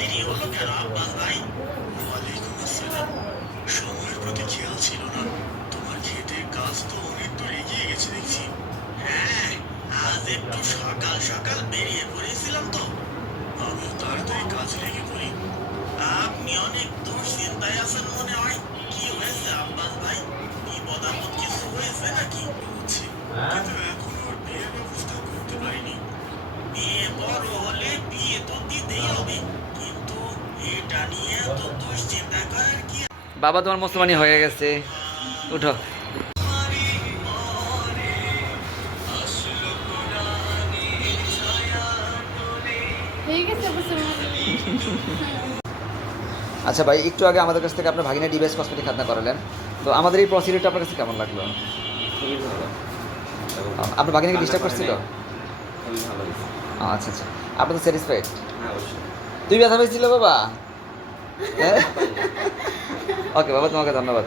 দেরি হলো কেন আব্বাস ভাই? ওয়ালাইকুম আসসালাম। সময়ের প্রতি খেয়াল ছিল না। তোমার ক্ষেতের কাজ তো অনেক দূর এগিয়ে গেছে দেখছি। হ্যাঁ, আজ একটু সকাল সকাল বেরিয়ে পড়েছিলাম তো। আমিও তাড়াতাড়ি কাজে লেগে পড়ি। আপনি অনেক দুশ্চিন্তায় আছেন মনে হয়। কি হয়েছে আব্বাস ভাই? বিপদ আপদ কিছু হয়েছে নাকি? হচ্ছে, কিন্তু এখনো ওর বিয়ের ব্যবস্থা করতে পারিনি। মেয়ে বড় হলে বিয়ে তো দিতেই হবে, কিন্তু এটা নিয়ে তো দুশ্চিন্তা করার কি? বাবা তোমার মুসলমানি হয়ে গেছে, উঠো। হয়ে গেছে মুসলমান। আচ্ছা ভাই, একটু আগে আমাদের কাছ থেকে আপনার ভাগিনা ডিভাইস কসমেটিক খাতনা করালেন, তো আমাদের এই প্রসিডিউরটা আপনার কাছে কেমন লাগলো? খুবই ভালো। এবং আপনার ভাগিনাকে ডিস্টার্ব কান্না করে করছিল? নাই। খুবই ভালো হয়েছে। আচ্ছা আচ্ছা, আপনি তো স্যাটিসফাইড? হ্যাঁ, অবশ্যই। তুই ব্যথা পেয়েছিল বাবা? হ্যাঁ, ওকে বাবা, তোমাকে ধন্যবাদ।